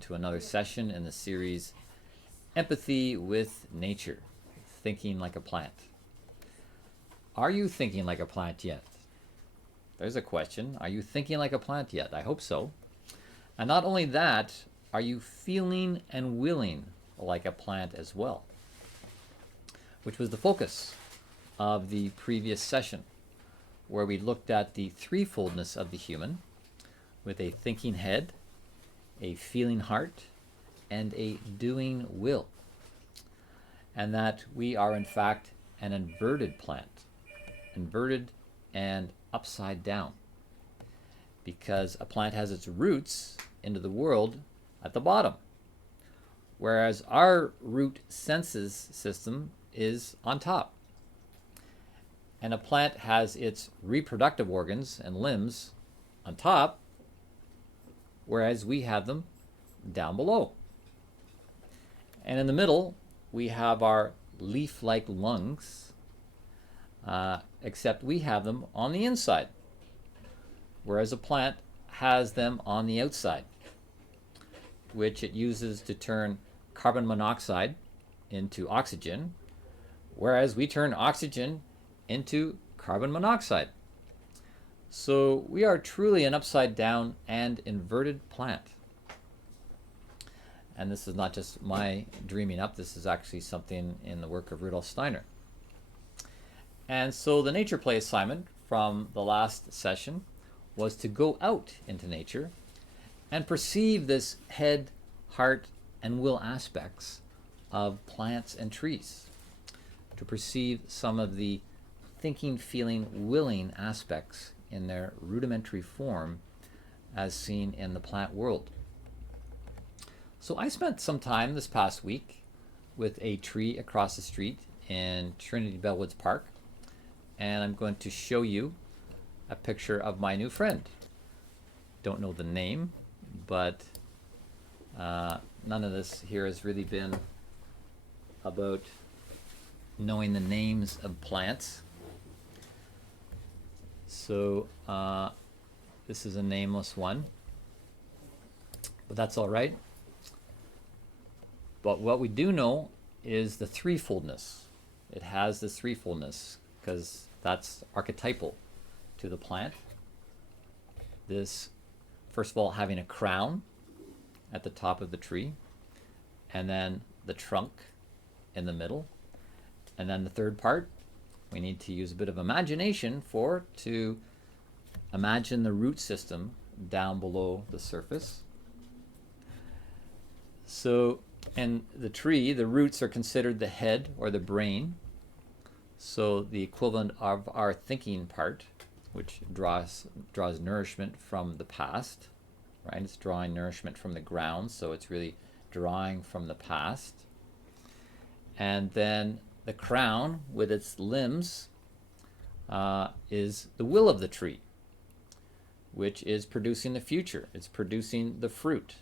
to another session in the series Empathy with Nature, Thinking Like a Plant. Are you thinking like a plant yet? There's a question. Are you thinking like a plant yet? I hope so. And not only that, are you feeling and willing like a plant as well? Which was the focus of the previous session, where we looked at the threefoldness of the human with a thinking head, a feeling heart, and a doing will. And that we are in fact an inverted plant, inverted and upside down, because a plant has its roots into the world at the bottom, whereas our root senses system is on top. And a plant has its reproductive organs and limbs on top, whereas we have them down below. And in the middle, we have our leaf-like lungs, except we have them on the inside, whereas a plant has them on the outside, which it uses to turn carbon monoxide into oxygen, whereas we turn oxygen into carbon monoxide. So we are truly an upside down and inverted plant. And this is not just my dreaming up, this is actually something in the work of Rudolf Steiner. And so the nature play assignment from the last session was to go out into nature and perceive this head, heart, and will aspects of plants and trees, to perceive some of the thinking, feeling, willing aspects in their rudimentary form as seen in the plant world. So I spent some time this past week with a tree across the street in Trinity Bellwoods Park, and I'm going to show you a picture of my new friend. Don't know the name, but none of this here has really been about knowing the names of plants. So this is a nameless one, but that's all right. But what we do know is the threefoldness. It has this threefoldness because that's archetypal to the plant. This, first of all, having a crown at the top of the tree, and then the trunk in the middle, and then the third part we need to use a bit of imagination to imagine the root system down below the surface. So in the tree, the roots are considered the head or the brain, so the equivalent of our thinking part, which draws nourishment from the past, right? It's drawing nourishment from the ground, so it's really drawing from the past. And then the crown with its limbs is the will of the tree, which is producing the future. It's producing the fruit,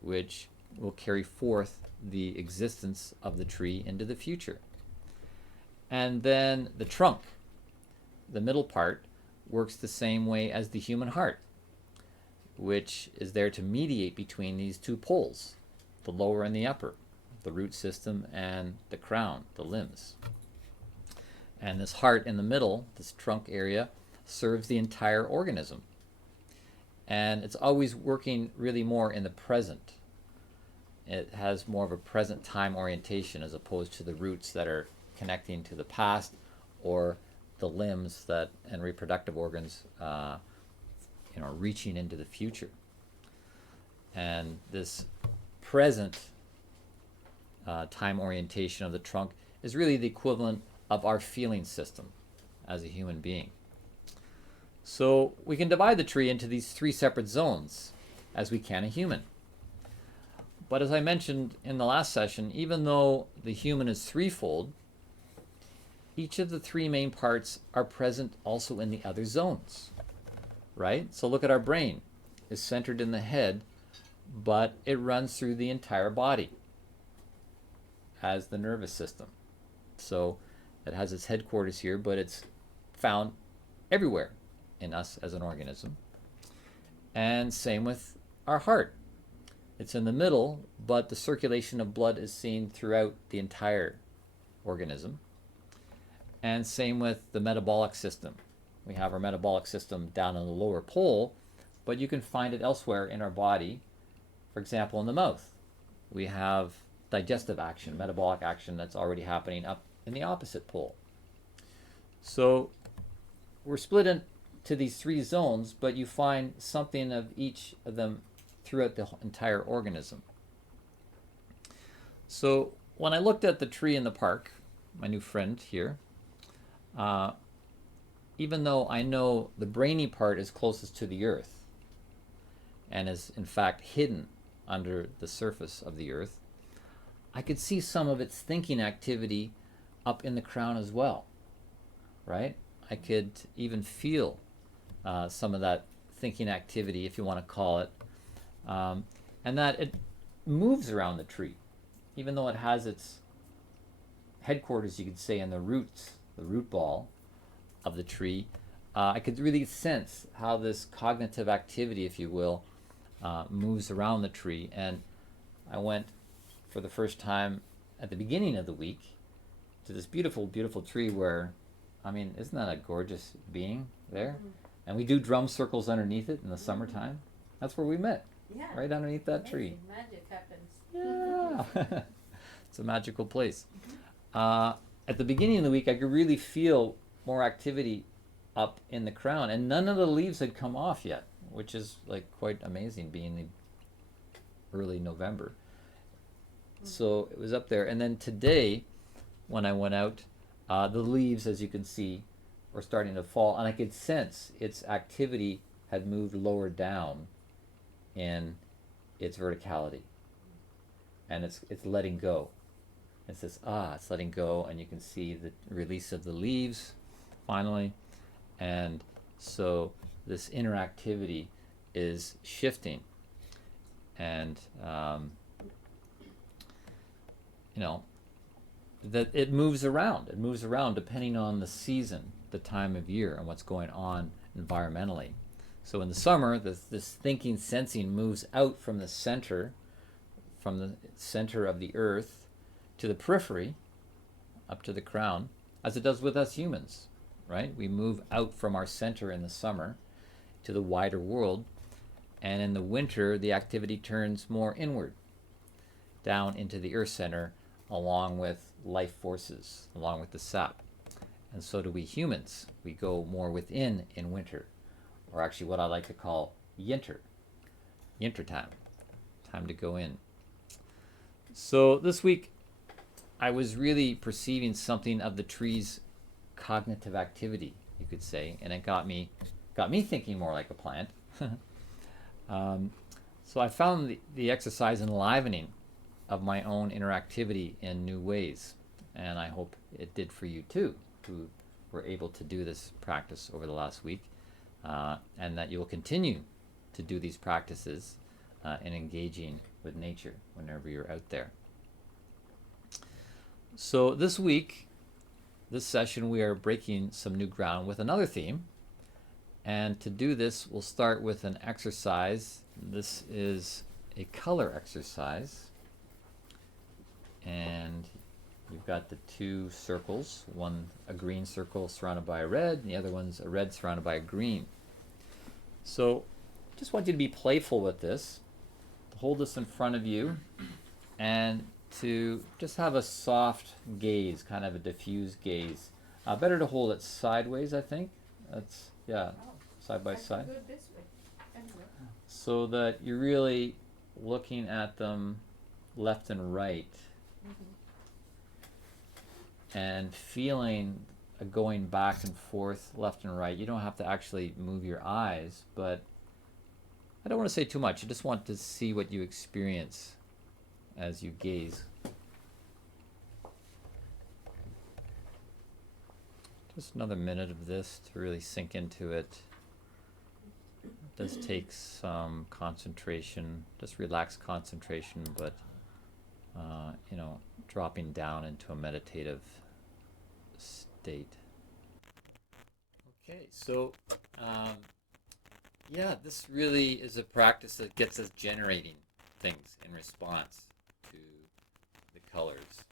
which will carry forth the existence of the tree into the future. And then the trunk, the middle part, works the same way as the human heart, which is there to mediate between these two poles, the lower and the upper, the root system and the crown, the limbs. And this heart in the middle, this trunk area, serves the entire organism. And it's always working really more in the present. It has more of a present time orientation as opposed to the roots that are connecting to the past, or the limbs that and reproductive organs reaching into the future. And this present time orientation of the trunk is really the equivalent of our feeling system as a human being. So we can divide the tree into these three separate zones as we can a human. But as I mentioned in the last session, even though the human is threefold, each of the three main parts are present also in the other zones, right? So look at our brain. It's centered in the head, but it runs through the entire body as the nervous system. So it has its headquarters here, but it's found everywhere in us as an organism. And same with our heart. It's in the middle, but the circulation of blood is seen throughout the entire organism. And same with the metabolic system. We have our metabolic system down in the lower pole, but you can find it elsewhere in our body. For example, in the mouth, we have digestive action, metabolic action that's already happening up in the opposite pole. So we're split into these three zones, but you find something of each of them throughout the entire organism. So when I looked at the tree in the park, my new friend here, even though I know the brainy part is closest to the earth and is in fact hidden under the surface of the earth, I could see some of its thinking activity up in the crown as well, right? I could even feel some of that thinking activity, if you want to call it, and that it moves around the tree, even though it has its headquarters, you could say, in the roots, the root ball of the tree. I could really sense how this cognitive activity, if you will, moves around the tree. And I went for the first time at the beginning of the week to this beautiful, beautiful tree where, I mean, isn't that a gorgeous being there? Mm-hmm. And we do drum circles underneath it in the summertime. That's where we met. Yeah. Right underneath that tree. Magic happens. Yeah. It's a magical place. Mm-hmm. At the beginning of the week, I could really feel more activity up in the crown, and none of the leaves had come off yet, which is like quite amazing being early November. Mm-hmm. So it was up there. And then today, when I went out, the leaves, as you can see, were starting to fall, and I could sense its activity had moved lower down in its verticality, and it's letting go. It says, it's letting go, and you can see the release of the leaves finally, and so this interactivity is shifting, and that it moves around. It moves around depending on the season, the time of year, and what's going on environmentally. So in the summer, this thinking, sensing moves out from the center of the earth to the periphery, up to the crown, as it does with us humans, right? We move out from our center in the summer to the wider world, and in the winter, the activity turns more inward, down into the earth center, along with life forces, along with the sap. And so do we humans. We go more within in winter, or actually what I like to call yinter time to go in. So this week, I was really perceiving something of the tree's cognitive activity, you could say, and it got me thinking more like a plant. So I found the exercise enlivening of my own interactivity in new ways, and I hope it did for you too, who were able to do this practice over the last week, and that you'll continue to do these practices in engaging with nature whenever you're out there. So this week, this session, we are breaking some new ground with another theme. And to do this, we'll start with an exercise. This is a color exercise. And you've got the two circles, one a green circle surrounded by a red, and the other one's a red surrounded by a green. So just want you to be playful with this, to hold this in front of you, and to just have a soft gaze, kind of a diffuse gaze. Better to hold it sideways, I think. That's, yeah, side by side. Go this way. Anyway. So that you're really looking at them left and right. Mm-hmm. And feeling a going back and forth, left and right. You don't have to actually move your eyes, but I don't want to say too much. I just want to see what you experience as you gaze. Just another minute of this to really sink into it. It does take some concentration, just relaxed concentration, but dropping down into a meditative state. Okay, so this really is a practice that gets us generating things in response to the colors.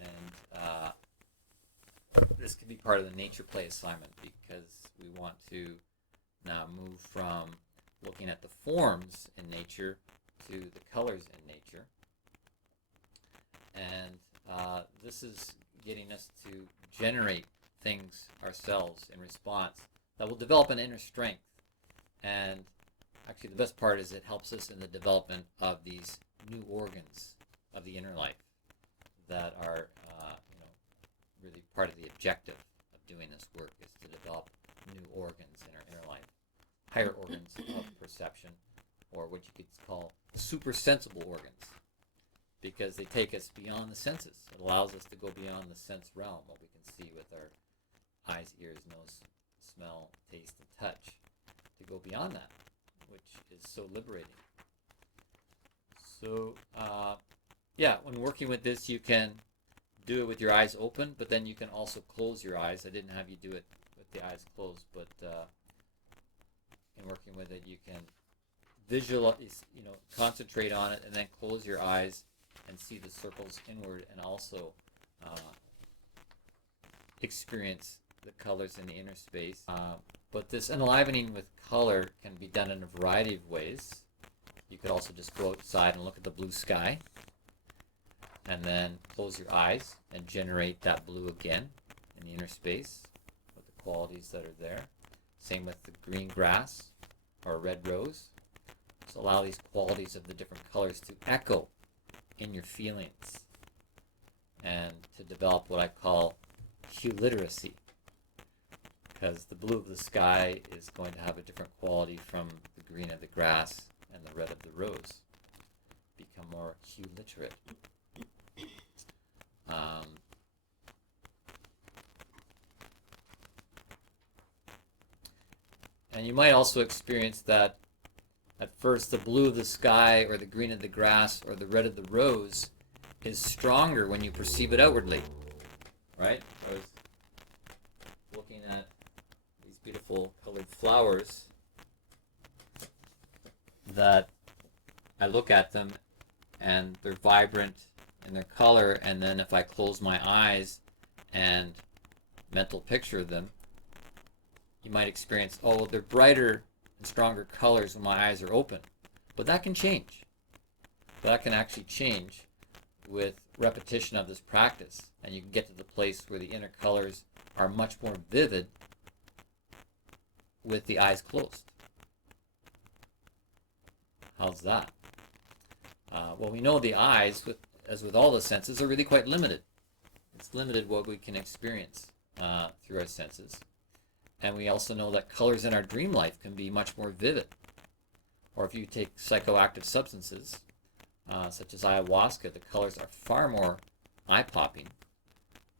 And this could be part of the nature play assignment, because we want to now move from looking at the forms in nature to the colors in nature. And this is getting us to generate things ourselves in response that will develop an inner strength. And actually the best part is it helps us in the development of these new organs of the inner life that are really part of the objective of doing this work, is to develop new organs in our inner life, higher organs of perception, or what you could call super sensible organs, because they take us beyond the senses. It allows us to go beyond the sense realm, what we can see with our eyes, ears, nose, smell, taste, and touch, to go beyond that, which is so liberating. So when working with this, you can do it with your eyes open, but then you can also close your eyes. I didn't have you do it with the eyes closed, but in working with it, you can visualize, concentrate on it, and then close your eyes and see the circles inward, and also experience the colors in the inner space. But this enlivening with color can be done in a variety of ways. You could also just go outside and look at the blue sky, and then close your eyes and generate that blue again in the inner space with the qualities that are there. Same with the green grass or a red rose. So allow these qualities of the different colors to echo in your feelings, and to develop what I call hue literacy, because the blue of the sky is going to have a different quality from the green of the grass and the red of the rose. Become more hue literate. And you might also experience that at first the blue of the sky or the green of the grass or the red of the rose is stronger when you perceive it outwardly, right? I was looking at these beautiful colored flowers that I look at them and they're vibrant in their color, and then if I close my eyes and mental picture them, you might experience, oh, they're brighter and stronger colors when my eyes are open. But that can change. That can actually change with repetition of this practice, and you can get to the place where the inner colors are much more vivid with the eyes closed. How's that? Well, we know the eyes, as with all the senses, are really quite limited. It's limited what we can experience through our senses. And we also know that colors in our dream life can be much more vivid. Or if you take psychoactive substances, such as ayahuasca, the colors are far more eye-popping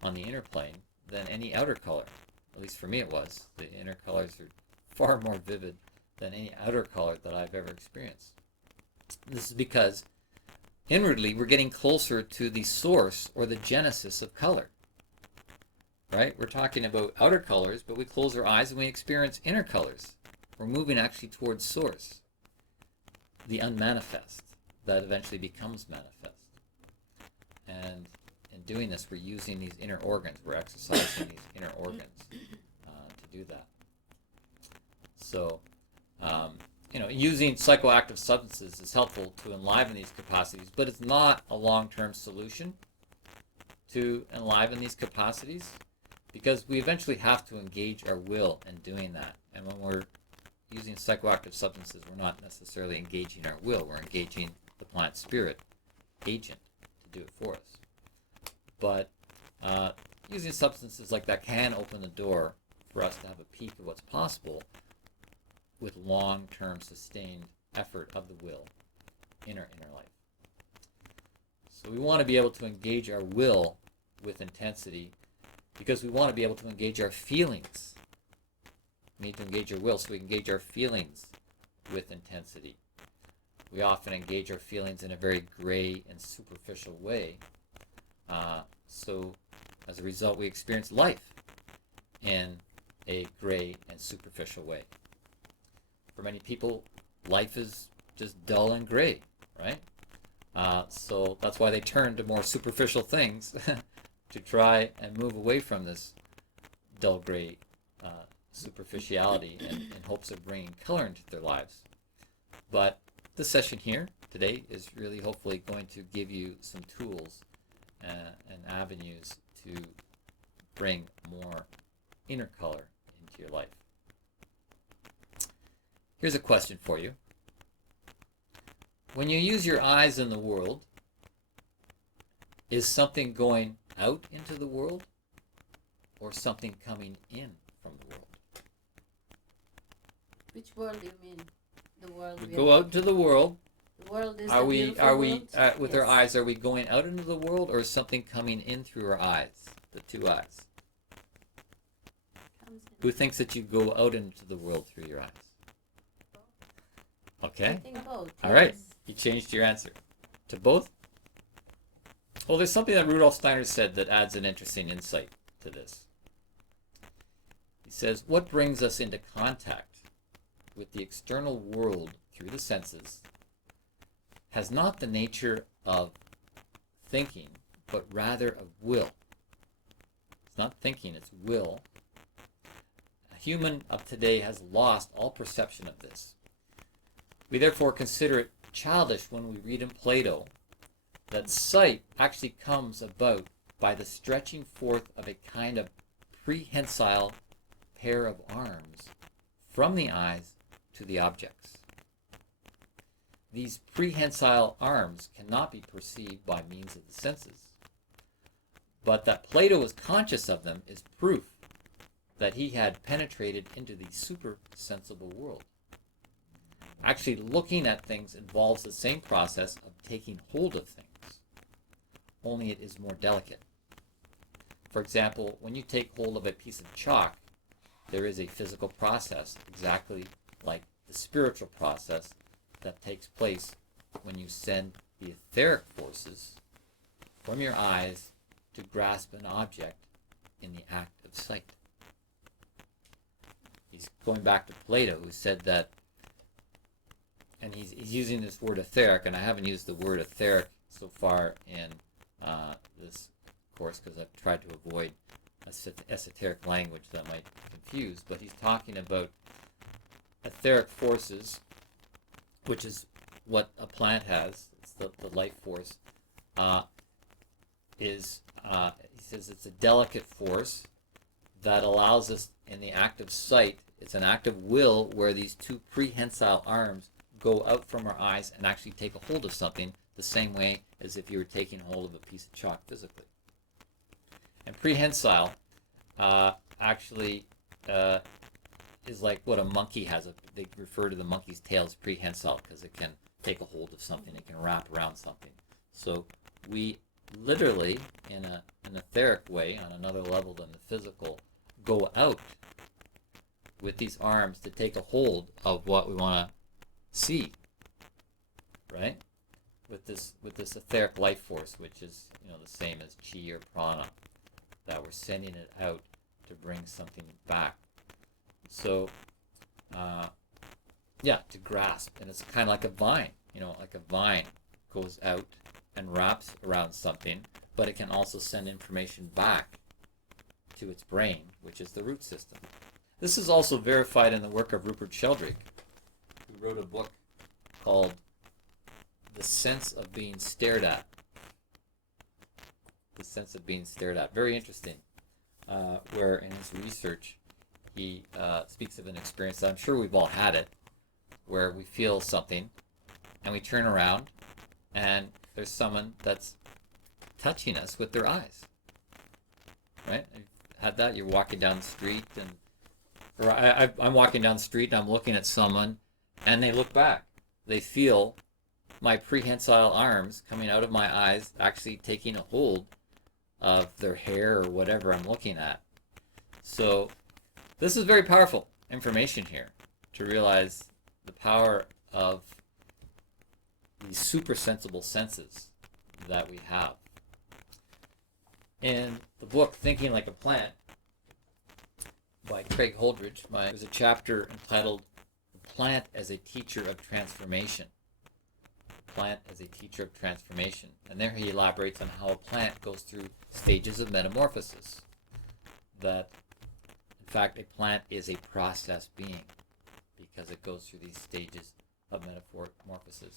on the inner plane than any outer color. At least for me it was. The inner colors are far more vivid than any outer color that I've ever experienced. This is because inwardly we're getting closer to the source or the genesis of color. Right? We're talking about outer colors, but we close our eyes and we experience inner colors. We're moving actually towards source, the unmanifest, that eventually becomes manifest. And in doing this, we're using these inner organs. We're exercising these inner organs to do that. So, using psychoactive substances is helpful to enliven these capacities, but it's not a long-term solution to enliven these capacities, because we eventually have to engage our will in doing that. And when we're using psychoactive substances, we're not necessarily engaging our will, we're engaging the plant spirit agent to do it for us. But using substances like that can open the door for us to have a peek of what's possible with long-term sustained effort of the will in our inner life. So we want to be able to engage our will with intensity, because we want to be able to engage our feelings. We need to engage our will so we can engage our feelings with intensity. We often engage our feelings in a very gray and superficial way. So as a result, we experience life in a gray and superficial way. For many people, life is just dull and gray, right? So that's why they turn to more superficial things to try and move away from this dull gray superficiality in hopes of bringing color into their lives. But this session here today is really hopefully going to give you some tools and avenues to bring more inner color into your life. Here's a question for you. When you use your eyes in the world, is something going out into the world or something coming in from the world? Which world do you mean? The world We we go are out into the world. The world is Are the we beautiful world? with our Yes. eyes? Are we going out into the world, or is something coming in through our eyes? The two eyes. Comes in. Who thinks that you go out into the world through your eyes? I Okay. think both. All right. yes. You changed your answer to both. Well, there's something that Rudolf Steiner said that adds an interesting insight to this. He says, what brings us into contact with the external world through the senses has not the nature of thinking, but rather of will. It's not thinking, it's will. A human of today has lost all perception of this. We therefore consider it childish when we read in Plato that sight actually comes about by the stretching forth of a kind of prehensile pair of arms from the eyes to the objects. These prehensile arms cannot be perceived by means of the senses, but that Plato was conscious of them is proof that he had penetrated into the supersensible world. Actually, looking at things involves the same process of taking hold of things, only it is more delicate. For example, when you take hold of a piece of chalk, there is a physical process, exactly like the spiritual process that takes place when you send the etheric forces from your eyes to grasp an object in the act of sight. He's going back to Plato, who said that, and he's using this word etheric, and I haven't used the word etheric so far in this course because I've tried to avoid esoteric language that might confuse, but he's talking about etheric forces, which is what a plant has. It's the life force. He says it's a delicate force that allows us in the act of sight. It's an act of will where these two prehensile arms go out from our eyes and actually take a hold of something the same way as if you were taking hold of a piece of chalk physically. And prehensile actually is like what a monkey has. They refer to the monkey's tail as prehensile because it can take a hold of something. It can wrap around something. So we literally, in an etheric way, on another level than the physical, go out with these arms to take a hold of what we want to see, right? With this etheric life force, which is the same as chi or prana, that we're sending it out to bring something back. So, to grasp, and it's kind of like a vine. Like a vine goes out and wraps around something, but it can also send information back to its brain, which is the root system. This is also verified in the work of Rupert Sheldrake, who wrote a book called The Sense of Being Stared At. The Sense of Being Stared At. Very interesting, where in his research he speaks of an experience that I'm sure we've all had it, where we feel something and we turn around and there's someone that's touching us with their eyes, right? You've had that? You're walking down the street I'm walking down the street and I'm looking at someone and they look back. They feel my prehensile arms coming out of my eyes actually taking a hold of their hair or whatever I'm looking at. So this is very powerful information here to realize the power of these super sensible senses that we have. In the book Thinking Like a Plant by Craig Holdridge, there's a chapter entitled The plant as a teacher of transformation. Plant as a teacher of transformation. And there he elaborates on how a plant goes through stages of metamorphosis. That, in fact, a plant is a process being because it goes through these stages of metamorphosis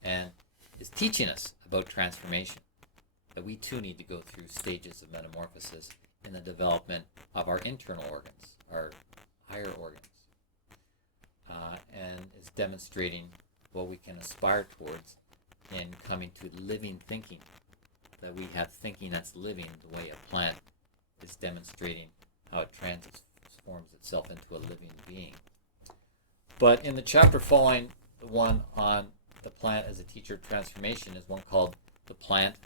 and is teaching us about transformation. That we too need to go through stages of metamorphosis in the development of our internal organs, our higher organs, and is demonstrating what we can aspire towards in coming to living thinking. That we have thinking that's living the way a plant is demonstrating how it transforms itself into a living being. But in the chapter following, the one on the plant as a teacher of transformation is one called the plant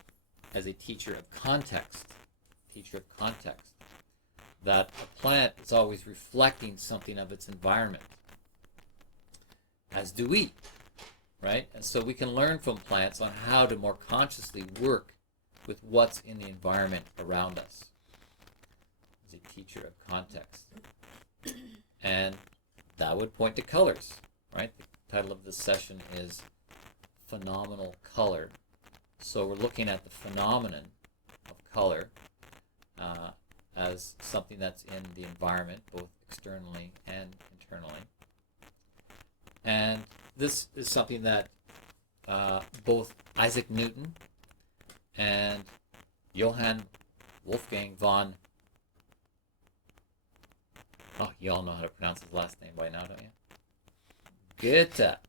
as a teacher of context. Teacher of context. That a plant is always reflecting something of its environment, as do we, right? And so we can learn from plants on how to more consciously work with what's in the environment around us. As a teacher of context. And that would point to colors, right? The title of this session is Phenomenal Color. So we're looking at the phenomenon of color as something that's in the environment, both externally and internally. And this is something that both Isaac Newton and Johann Wolfgang von, oh, you all know how to pronounce his last name by now, don't you? Goethe. Let's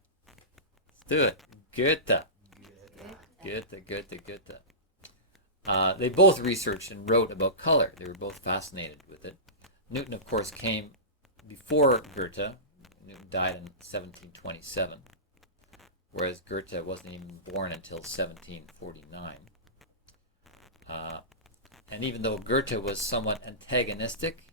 do it. Goethe. Goethe. They both researched and wrote about color. They were both fascinated with it. Newton, of course, came before Goethe. Newton died in 1727, whereas Goethe wasn't even born until 1749. And even though Goethe was somewhat antagonistic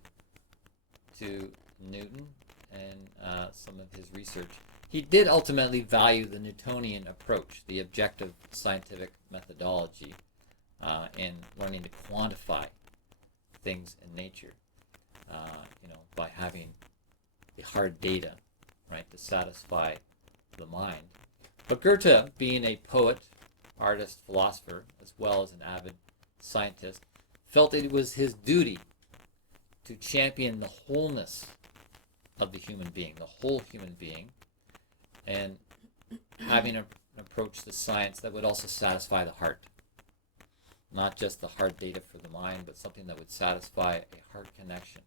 to Newton and some of his research, he did ultimately value the Newtonian approach, the objective scientific methodology in learning to quantify things in nature, by having the hard data, right, to satisfy the mind. But Goethe, being a poet, artist, philosopher, as well as an avid scientist, felt it was his duty to champion the wholeness of the human being, the whole human being, and having an approach to science that would also satisfy the heart. Not just the hard data for the mind, but something that would satisfy a heart connection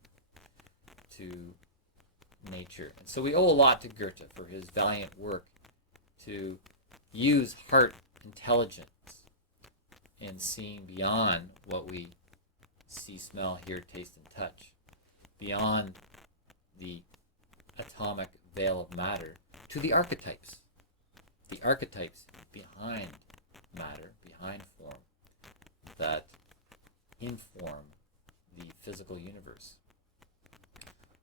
to nature. And so we owe a lot to Goethe for his valiant work to use heart intelligence in seeing beyond what we see, smell, hear, taste, and touch, beyond the atomic veil of matter, to the archetypes behind matter, behind form, that inform the physical universe.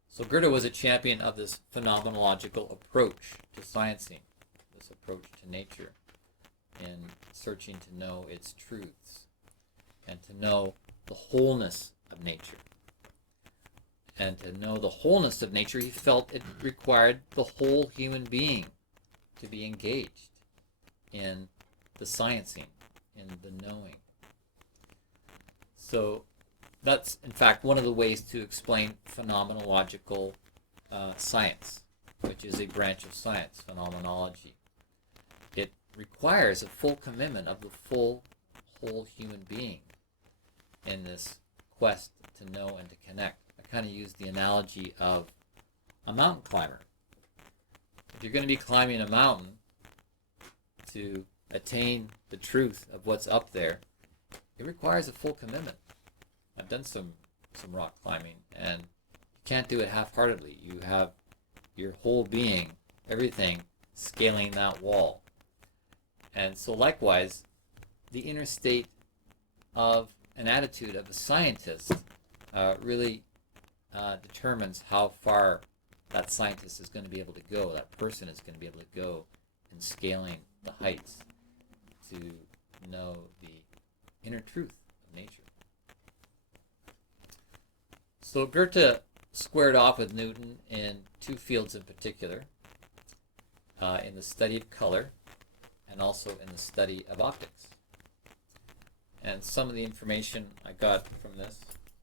So Goethe was a champion of this phenomenological approach to sciencing, this approach to nature, in searching to know its truths and to know the wholeness of nature. And to know the wholeness of nature, he felt it required the whole human being to be engaged in the sciencing, in the knowing. So that's, in fact, one of the ways to explain phenomenological science, which is a branch of science, phenomenology. It requires a full commitment of the whole human being in this quest to know and to connect. I kind of use the analogy of a mountain climber. If you're going to be climbing a mountain to attain the truth of what's up there, it requires a full commitment. I've done some rock climbing, and you can't do it half-heartedly. You have your whole being, everything, scaling that wall. And so likewise, the inner state of an attitude of a scientist really determines how far that scientist is going to be able to go, that person is going to be able to go in scaling the heights to know the inner truth of nature. So Goethe squared off with Newton in two fields in particular. in the study of color and also in the study of optics. And some of the information I got from this,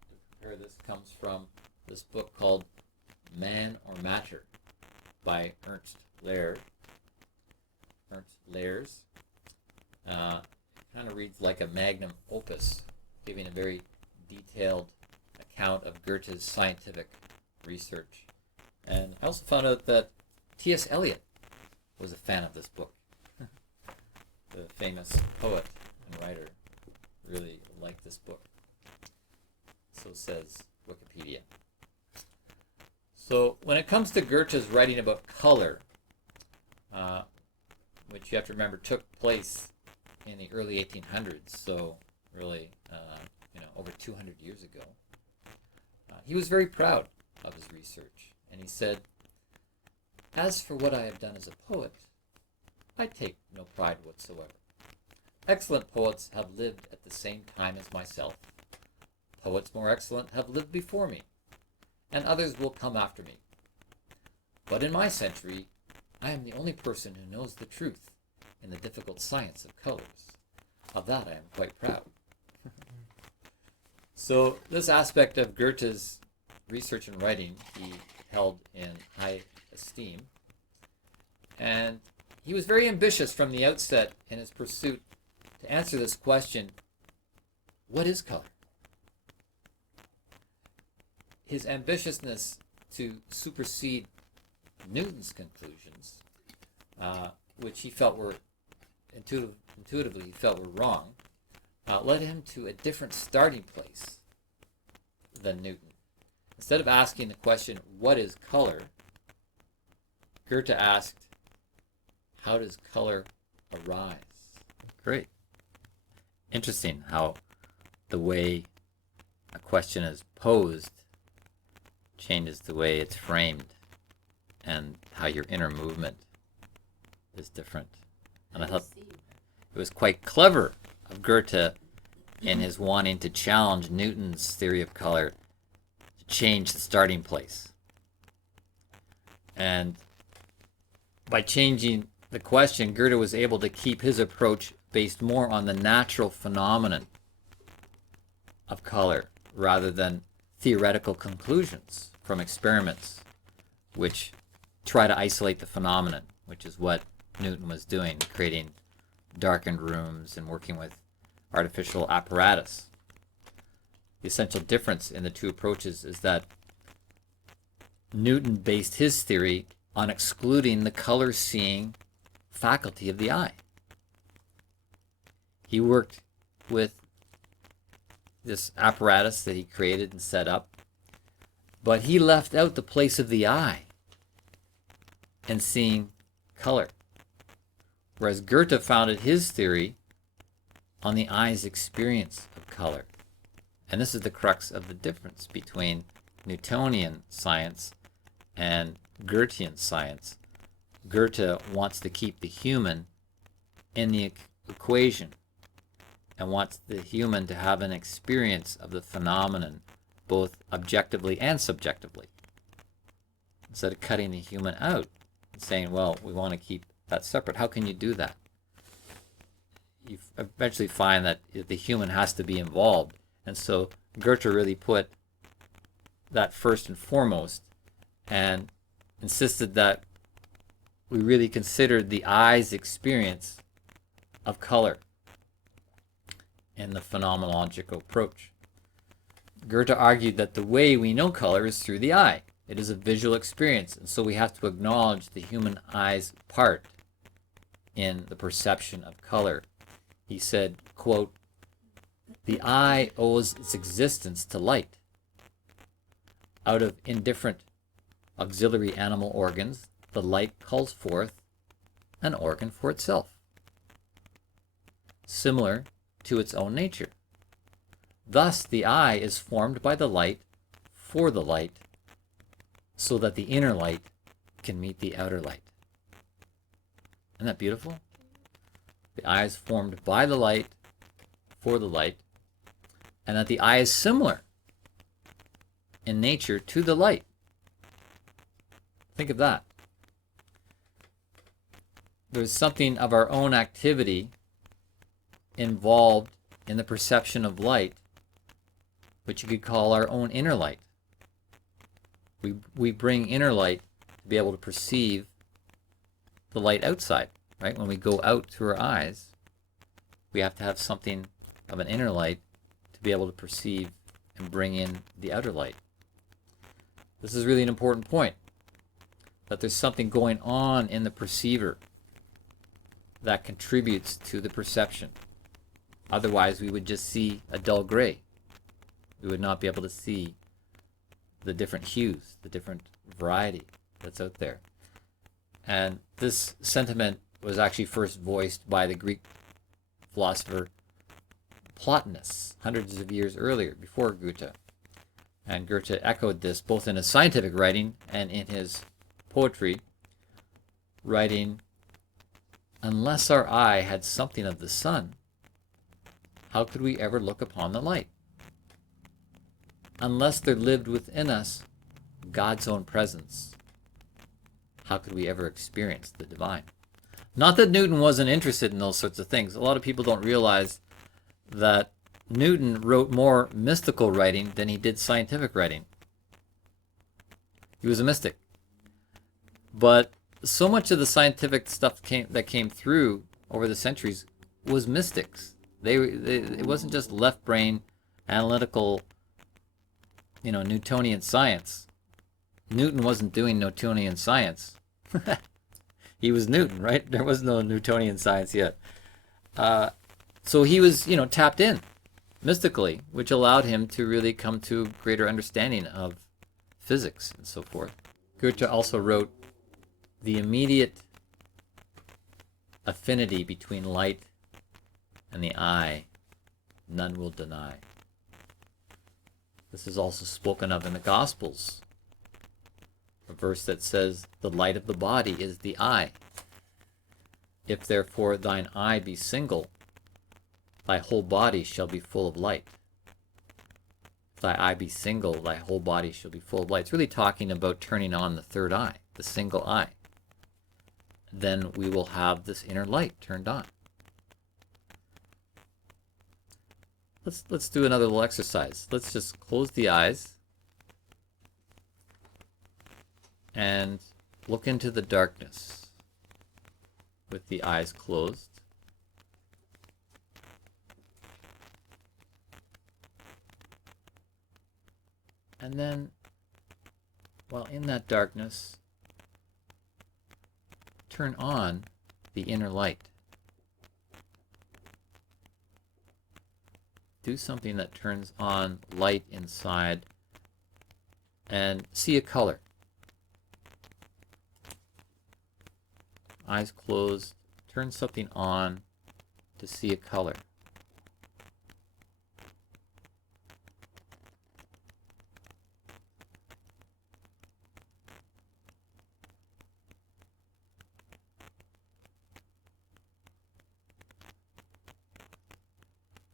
to prepare this, comes from this book called Man or Matter by Ernst Laird. Ernst Lairs. It kind of reads like a magnum opus, giving a very detailed account of Goethe's scientific research. And I also found out that T.S. Eliot was a fan of this book. The famous poet and writer really liked this book. So says Wikipedia. So when it comes to Goethe's writing about color, which you have to remember took place in the early 1800s, so really, over 200 years ago, he was very proud of his research, and he said, "As for what I have done as a poet, I take no pride whatsoever. Excellent poets have lived at the same time as myself. Poets more excellent have lived before me, and others will come after me. But in my century, I am the only person who knows the truth in the difficult science of colors. Of that I am quite proud." So this aspect of Goethe's research and writing he held in high esteem. And he was very ambitious from the outset in his pursuit to answer this question, what is color? His ambitiousness to supersede Newton's conclusions, which he felt were intuitively he felt were wrong, led him to a different starting place than Newton. Instead of asking the question, what is color? Goethe asked, how does color arise? Great. Interesting how the way a question is posed changes the way it's framed and how your inner movement is different. And I thought it was quite clever of Goethe in his wanting to challenge Newton's theory of color to change the starting place. And by changing the question, Goethe was able to keep his approach based more on the natural phenomenon of color rather than theoretical conclusions from experiments which try to isolate the phenomenon, which is what Newton was doing, creating darkened rooms and working with artificial apparatus. The essential difference in the two approaches is that Newton based his theory on excluding the color-seeing faculty of the eye. He worked with this apparatus that he created and set up, but he left out the place of the eye in seeing color. Whereas Goethe founded his theory on the eye's experience of color. And this is the crux of the difference between Newtonian science and Goethean science. Goethe wants to keep the human in the equation and wants the human to have an experience of the phenomenon both objectively and subjectively. Instead of cutting the human out and saying, well, we want to keep that separate. How can you do that? You eventually find that the human has to be involved. And so Goethe really put that first and foremost and insisted that we really considered the eye's experience of color in the phenomenological approach. Goethe argued that the way we know color is through the eye. It is a visual experience, and so we have to acknowledge the human eye's part in the perception of color. He said, quote, "The eye owes its existence to light. Out of indifferent auxiliary animal organs, the light calls forth an organ for itself, similar to its own nature. Thus, the eye is formed by the light for the light, so that the inner light can meet the outer light." Isn't that beautiful? The eye is formed by the light for the light, and that the eye is similar in nature to the light. Think of that. there's something of our own activity involved in the perception of light, which you could call our own inner light. We bring inner light to be able to perceive the light outside, right? When we go out through our eyes, we have to have something of an inner light to be able to perceive and bring in the outer light. This is really an important point, that there's something going on in the perceiver that contributes to the perception. Otherwise, we would just see a dull gray. We would not be able to see the different hues, the different variety that's out there. And this sentiment was actually first voiced by the Greek philosopher Plotinus hundreds of years earlier, before Goethe. And Goethe echoed this both in his scientific writing and in his poetry, writing, "Unless our eye had something of the sun, how could we ever look upon the light? Unless there lived within us God's own presence, how could we ever experience the divine?" Not that Newton wasn't interested in those sorts of things. A lot of people don't realize that Newton wrote more mystical writing than he did scientific writing. He was a mystic. But so much of the scientific stuff that came through over the centuries was mystics. It wasn't just left brain analytical, Newtonian science. Newton wasn't doing Newtonian science. He was Newton, right? There was no Newtonian science yet. So he was, tapped in mystically, which allowed him to really come to greater understanding of physics and so forth. Goethe also wrote, "The immediate affinity between light and the eye, none will deny." This is also spoken of in the Gospels. A verse that says, "The light of the body is the eye. If therefore thine eye be single, thy whole body shall be full of light." If thy eye be single, thy whole body shall be full of light. It's really talking about turning on the third eye, the single eye. Then we will have this inner light turned on. Let's do another little exercise. Let's just close the eyes and look into the darkness with the eyes closed. And then, while in that darkness, turn on the inner light. Do something that turns on light inside and see a color. Eyes closed, turn something on to see a color.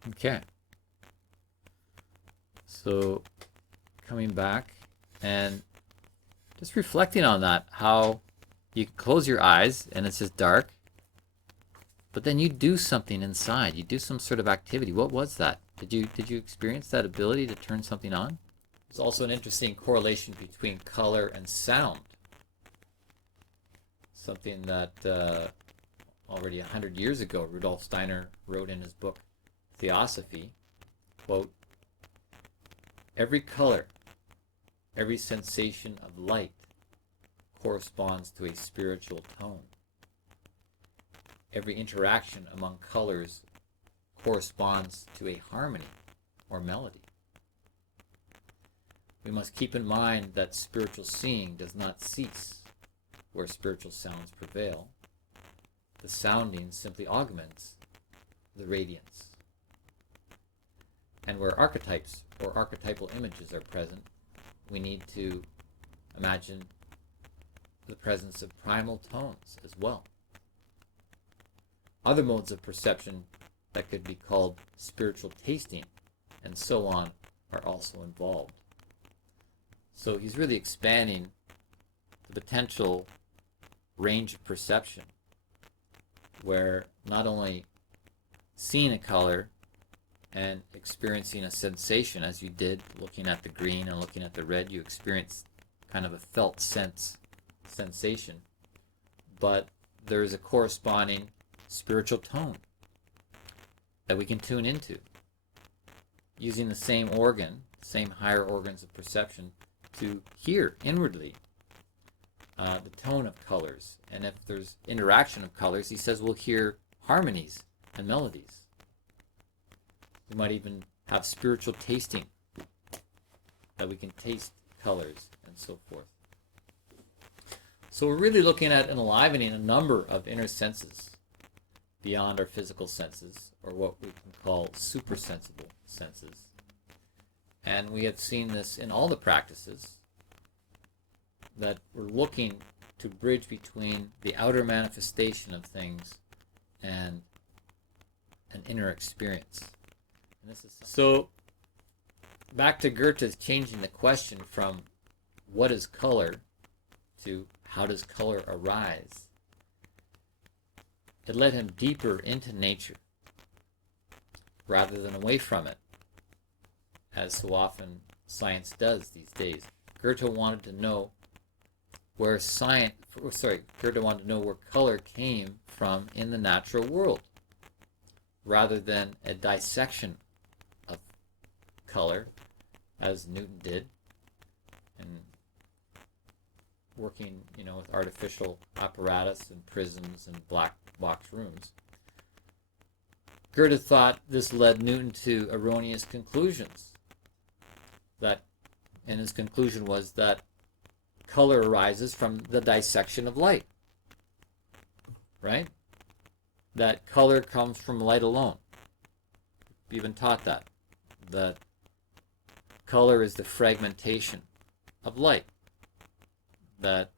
Okay. So coming back and just reflecting on that, how you close your eyes and it's just dark, but then you do something inside. You do some sort of activity. What was that? Did you experience that ability to turn something on? There's also an interesting correlation between color and sound. Something that already 100 years ago, Rudolf Steiner wrote in his book Theosophy, quote, "Every color, every sensation of light corresponds to a spiritual tone. Every interaction among colors corresponds to a harmony or melody. We must keep in mind that spiritual seeing does not cease where spiritual sounds prevail. The sounding simply augments the radiance. And where archetypes or archetypal images are present, we need to imagine the presence of primal tones as well. Other modes of perception that could be called spiritual tasting and so on are also involved." So he's really expanding the potential range of perception where not only seeing a color and experiencing a sensation as you did looking at the green and looking at the red, you experience kind of a felt sensation, but there's a corresponding spiritual tone that we can tune into using the same organ, same higher organs of perception, to hear inwardly the tone of colors. And if there's interaction of colors, he says we'll hear harmonies and melodies. We might even have spiritual tasting, that we can taste colors and so forth. So we're really looking at enlivening a number of inner senses beyond our physical senses, or what we can call supersensible senses. And we have seen this in all the practices, that we're looking to bridge between the outer manifestation of things and an inner experience. And this is so back to Goethe changing the question from what is color to how does color arise. It led him deeper into nature rather than away from it, as so often science does these days. Goethe wanted to know where Goethe wanted to know where color came from in the natural world, rather than a dissection of color, as Newton did, and working, with artificial apparatus and prisms and black box rooms. Goethe thought this led Newton to erroneous conclusions. And his conclusion was that color arises from the dissection of light, right? That color comes from light alone. We've been taught that color is the fragmentation of light, that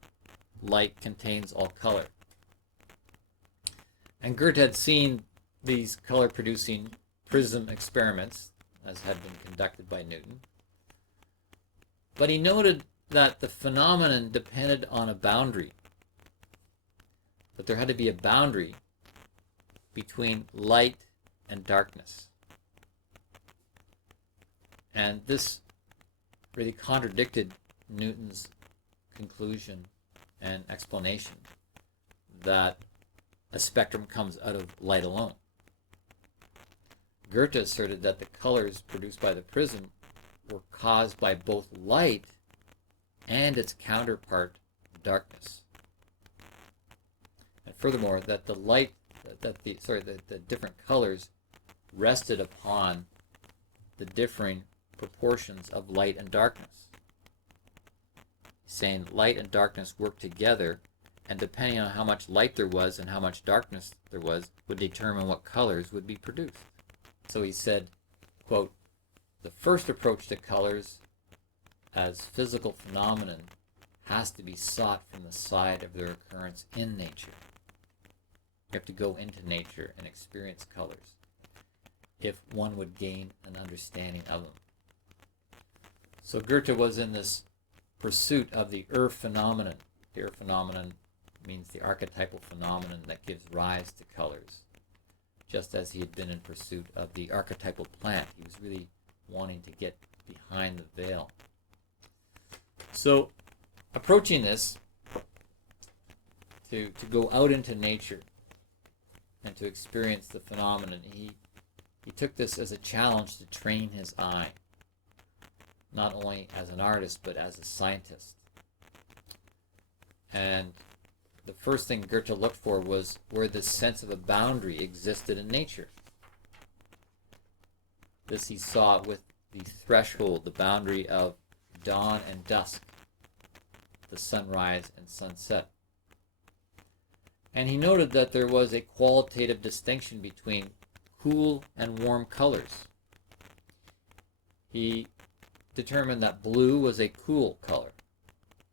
light contains all color. And Goethe had seen these color-producing prism experiments, as had been conducted by Newton, but he noted that the phenomenon depended on a boundary, that there had to be a boundary between light and darkness. And this really contradicted Newton's conclusion and explanation that a spectrum comes out of light alone. Goethe asserted that the colors produced by the prism were caused by both light and its counterpart, darkness. And furthermore, that the different colors rested upon the differing proportions of light and darkness. Saying light and darkness work together, and depending on how much light there was and how much darkness there was, would determine what colors would be produced. So he said, quote, "The first approach to colors as physical phenomenon has to be sought from the side of their occurrence in nature." You have to go into nature and experience colors if one would gain an understanding of them. So Goethe was in this pursuit of the phenomenon. The phenomenon means the archetypal phenomenon that gives rise to colors, just as he had been in pursuit of the archetypal plant. He was really wanting to get behind the veil. So approaching this, to go out into nature and to experience the phenomenon, he took this as a challenge to train his eye, not only as an artist but as a scientist. And the first thing Goethe looked for was where this sense of a boundary existed in nature. This he saw with the threshold, the boundary of dawn and dusk, the sunrise and sunset. And he noted that there was a qualitative distinction between cool and warm colors. He determined that blue was a cool color,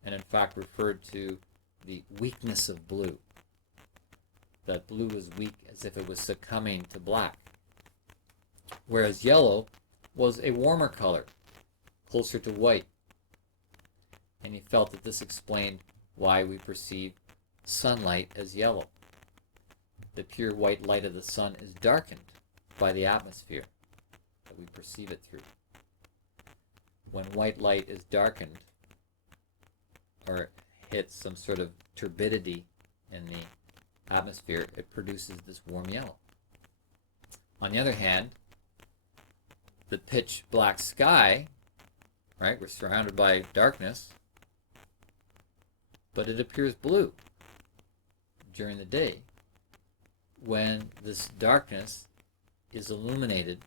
and in fact referred to the weakness of blue, that blue was weak as if it was succumbing to black, whereas yellow was a warmer color, closer to white. And he felt that this explained why we perceive sunlight as yellow. the pure white light of the sun is darkened by the atmosphere that we perceive it through. When white light is darkened or hits some sort of turbidity in the atmosphere, it produces this warm yellow. On the other hand, the pitch black sky, right, we're surrounded by darkness, but it appears blue during the day when this darkness is illuminated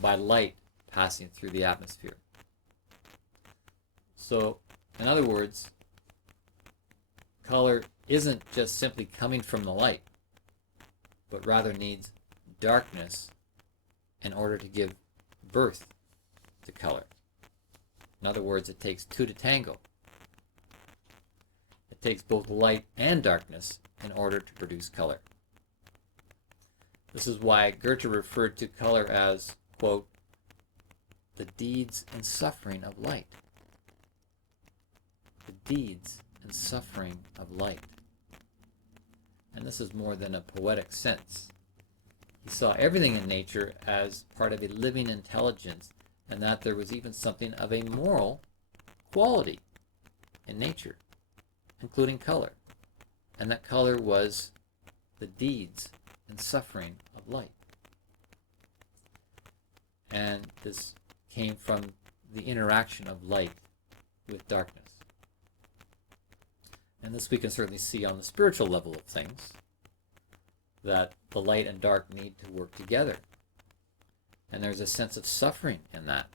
by light passing through the atmosphere. So, in other words, color isn't just simply coming from the light, but rather needs darkness in order to give birth to color. In other words, it takes two to tango. It takes both light and darkness in order to produce color. This is why Goethe referred to color as, quote, the deeds and suffering of light. The deeds and suffering of light. And this is more than a poetic sense. He saw everything in nature as part of a living intelligence, and that there was even something of a moral quality in nature, including color, and that color was the deeds and suffering of light. And this came from the interaction of light with darkness. And this we can certainly see on the spiritual level of things, that the light and dark need to work together. And there's a sense of suffering in that,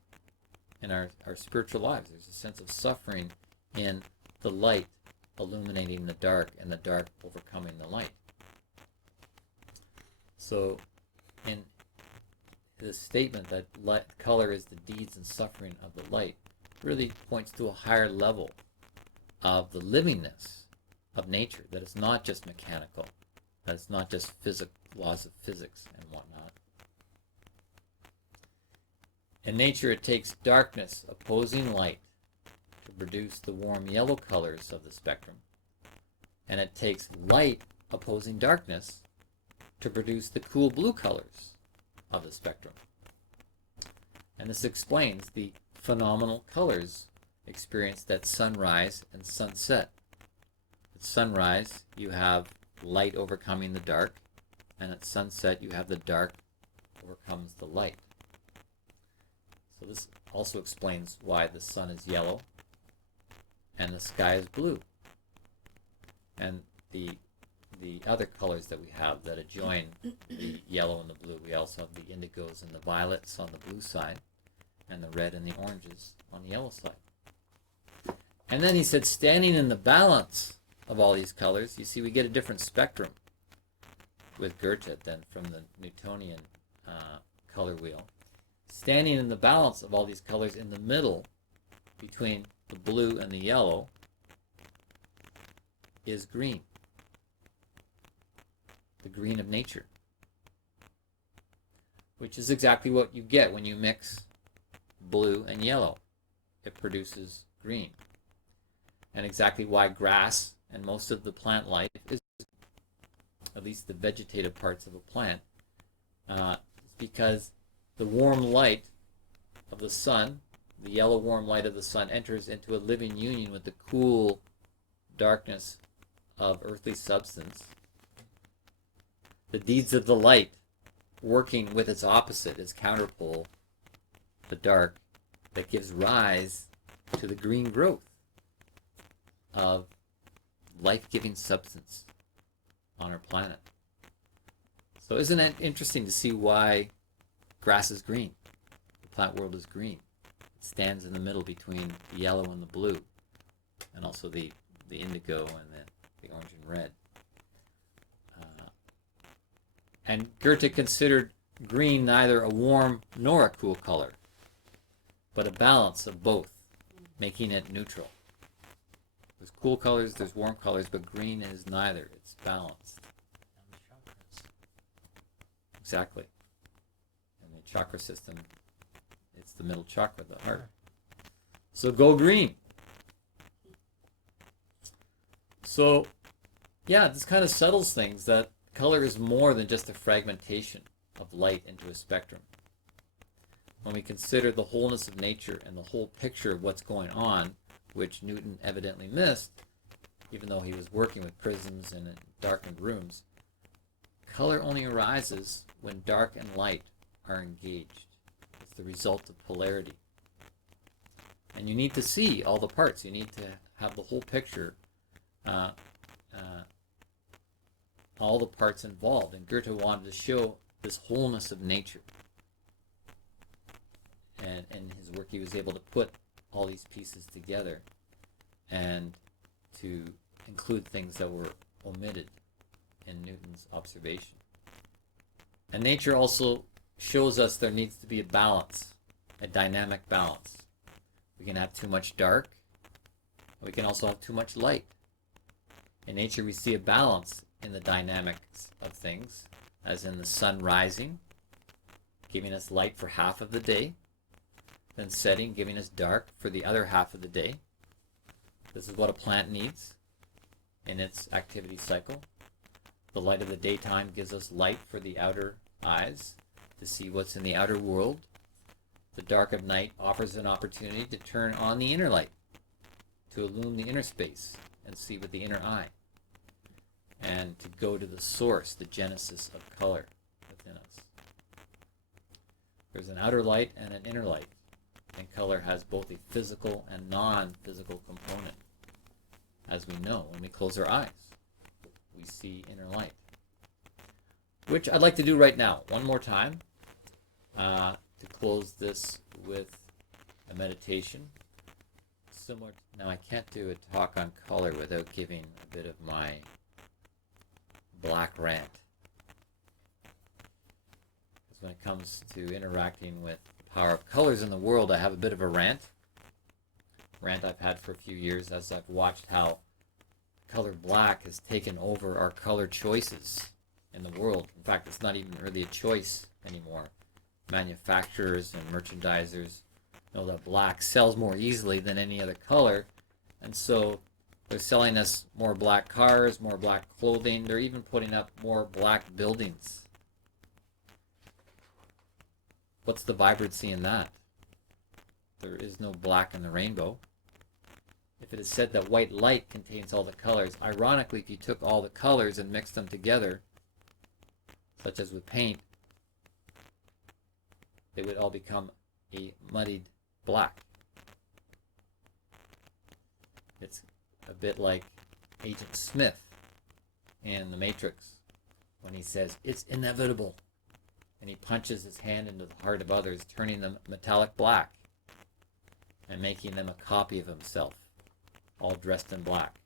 in our spiritual lives. There's a sense of suffering in the light illuminating the dark and the dark overcoming the light. So in this statement that color is the deeds and suffering of the light really points to a higher level of the livingness of nature, that it's not just mechanical, that it's not just laws of physics and whatnot. In nature, it takes darkness opposing light to produce the warm yellow colors of the spectrum, and it takes light opposing darkness to produce the cool blue colors of the spectrum. And this explains the phenomenal colors experienced at sunrise and sunset. At sunrise, you have light overcoming the dark, and at sunset, you have the dark overcomes the light. So this also explains why the sun is yellow and the sky is blue. And the other colors that we have that adjoin the yellow and the blue, we also have the indigos and the violets on the blue side, and the red and the oranges on the yellow side. And then he said, standing in the balance of all these colors, you see we get a different spectrum with Goethe than from the Newtonian color wheel. Standing in the balance of all these colors in the middle between the blue and the yellow is green. The green of nature. Which is exactly what you get when you mix blue and yellow. It produces green. And exactly why grass and most of the plant life is, at least the vegetative parts of a plant, is because the warm light of the sun, the yellow warm light of the sun, enters into a living union with the cool darkness of earthly substance. The deeds of the light working with its opposite, its counterpole, the dark, that gives rise to the green growth of life-giving substance on our planet. So isn't it interesting to see why grass is green? The plant world is green. It stands in the middle between the yellow and the blue, and also the indigo and the orange and red. And Goethe considered green neither a warm nor a cool color, but a balance of both, making it neutral. There's cool colors, there's warm colors, but green is neither. It's balanced. And the chakras. Exactly. And the chakra system, it's the middle chakra, the heart. So go green. So, yeah, this kind of settles things that color is more than just a fragmentation of light into a spectrum. When we consider the wholeness of nature and the whole picture of what's going on, which Newton evidently missed, even though he was working with prisms and in darkened rooms, color only arises when dark and light are engaged. It's the result of polarity. And you need to see all the parts. You need to have the whole picture, all the parts involved. And Goethe wanted to show this wholeness of nature. And in his work, he was able to put all these pieces together and to include things that were omitted in Newton's observation. And nature also shows us there needs to be a balance, a dynamic balance. We can have too much dark, we can also have too much light. In nature, we see a balance in the dynamics of things, as in the sun rising, giving us light for half of the day, then setting, giving us dark for the other half of the day. This is what a plant needs in its activity cycle. The light of the daytime gives us light for the outer eyes to see what's in the outer world. The dark of night offers an opportunity to turn on the inner light, to illumine the inner space and see with the inner eye, and to go to the source, the genesis of color within us. There's an outer light and an inner light, and color has both a physical and non-physical component. As we know, when we close our eyes, we see inner light, which I'd like to do right now, one more time, to close this with a meditation. Similar. Now, I can't do a talk on color without giving a bit of my black rant. Because when it comes to interacting with the power of colors in the world, I have a bit of a rant I've had for a few years as I've watched how color black has taken over our color choices in the world. In fact, it's not even really a choice anymore. Manufacturers and merchandisers know that black sells more easily than any other color, and so they're selling us more black cars, more black clothing. They're even putting up more black buildings. What's the vibrancy in that? There is no black in the rainbow. If it is said that white light contains all the colors, ironically, if you took all the colors and mixed them together, such as with paint, they would all become a muddied black. It's a bit like Agent Smith in The Matrix when he says, "It's inevitable," and he punches his hand into the heart of others, turning them metallic black and making them a copy of himself, all dressed in black,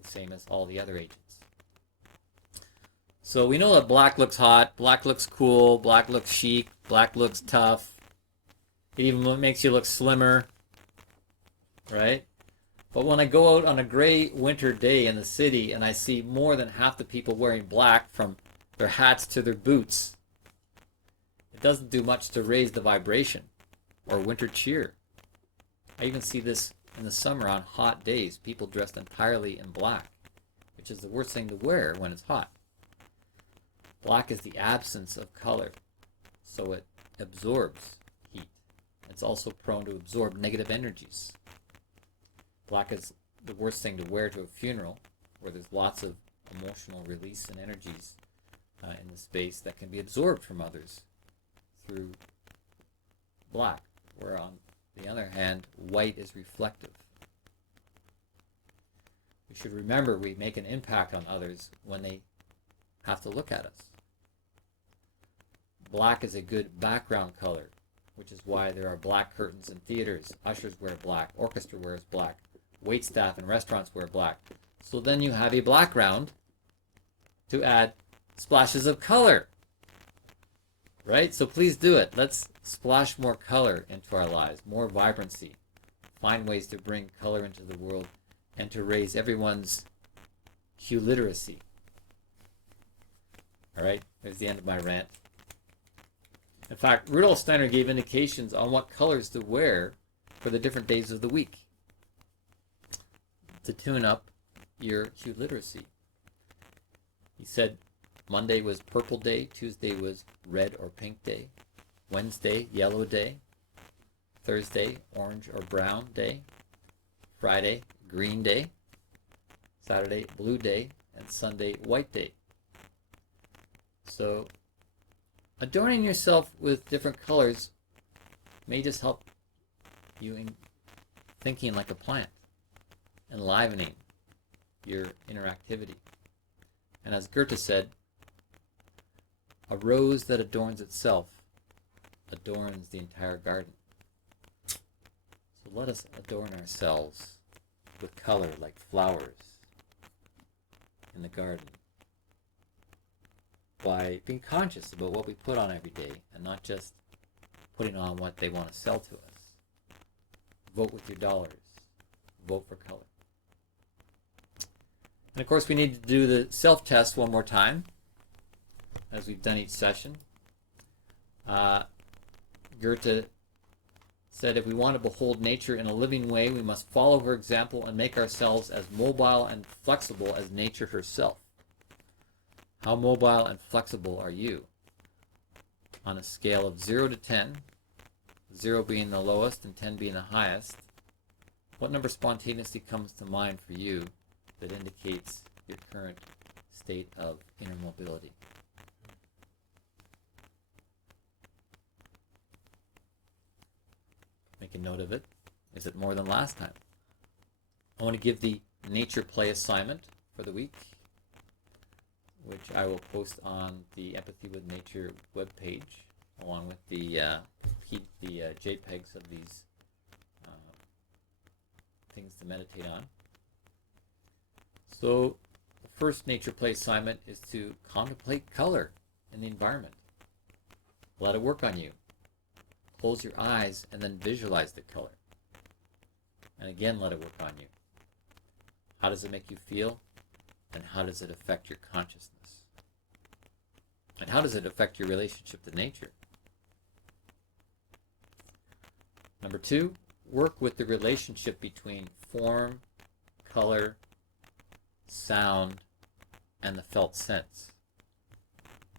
the same as all the other agents. So we know that black looks hot, black looks cool, black looks chic, black looks tough. It even makes you look slimmer, right? But when I go out on a gray winter day in the city and I see more than half the people wearing black from their hats to their boots, it doesn't do much to raise the vibration or winter cheer. I even see this in the summer on hot days, people dressed entirely in black, which is the worst thing to wear when it's hot. Black is the absence of color, so it absorbs heat. It's also prone to absorb negative energies. Black is the worst thing to wear to a funeral, where there's lots of emotional release and energies in the space that can be absorbed from others through black, where on the other hand, white is reflective. We should remember we make an impact on others when they have to look at us. Black is a good background color, which is why there are black curtains in theaters. Ushers wear black, orchestra wears black, waitstaff in restaurants wear black. So then you have a background to add splashes of color, right? So please do it. Let's splash more color into our lives, more vibrancy. Find ways to bring color into the world and to raise everyone's hue literacy. All right, there's the end of my rant. In fact, Rudolf Steiner gave indications on what colors to wear for the different days of the week to tune up your hue literacy. He said, Monday was purple day. Tuesday was red or pink day. Wednesday, yellow day. Thursday, orange or brown day. Friday, green day. Saturday, blue day. And Sunday, white day. So adorning yourself with different colors may just help you in thinking like a plant, enlivening your interactivity. And as Goethe said, a rose that adorns itself adorns the entire garden. So let us adorn ourselves with color like flowers in the garden by being conscious about what we put on every day and not just putting on what they want to sell to us. Vote with your dollars. Vote for color. And of course, we need to do the self-test one more time, as we've done each session. Goethe said, if we want to behold nature in a living way, we must follow her example and make ourselves as mobile and flexible as nature herself. How mobile and flexible are you? On a scale of 0 to 10, 0 being the lowest and 10 being the highest, what number spontaneously comes to mind for you that indicates your current state of inner mobility? Make a note of it. Is it more than last time? I want to give the nature play assignment for the week, which I will post on the Empathy with Nature webpage, along with the JPEGs of these things to meditate on. So the first nature play assignment is to contemplate color in the environment. Let it work on you. Close your eyes and then visualize the color. And again, let it work on you. How does it make you feel? And how does it affect your consciousness? And how does it affect your relationship to nature? Number 2, work with the relationship between form, color, sound, and the felt sense.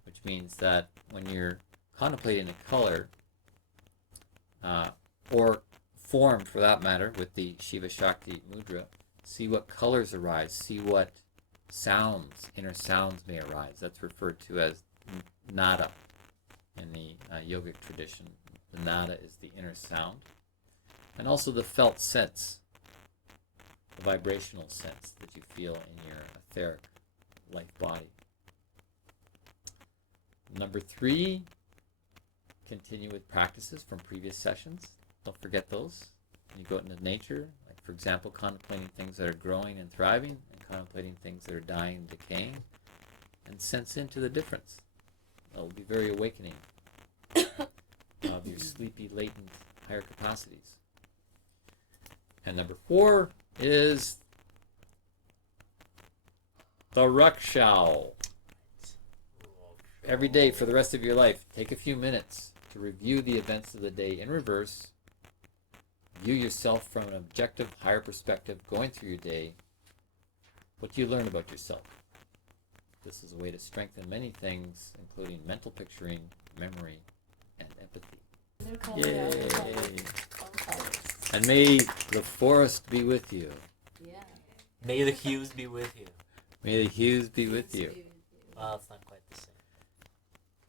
Which means that when you're contemplating a color, or form for that matter, with the Shiva Shakti mudra, see what colors arise, see what sounds, inner sounds may arise. That's referred to as nada in the yogic tradition. The nada is the inner sound. And also the felt sense, the vibrational sense that you feel in your etheric life body. Number 3, continue with practices from previous sessions. Don't forget those. When you go out into nature, like for example, contemplating things that are growing and thriving, and contemplating things that are dying and decaying, and sense into the difference. That will be very awakening of your sleepy, latent, higher capacities. And number 4 is the Rakshao. Every day for the rest of your life, take a few minutes to review the events of the day in reverse. View yourself from an objective, higher perspective, going through your day. What do you learn about yourself? This is a way to strengthen many things, including mental picturing, memory, and empathy. Yay! And may the forest be with you. Yeah. May the hues be with you. May the hues be with you. Well, it's not quite the same.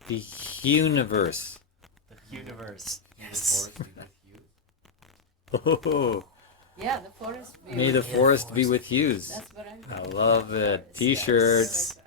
The universe. The universe. May the Yes. forest be with you. Oh, Yeah, the forest. may the forest be with yous. That's what I'm. I love it. Forest, T-shirts. yes.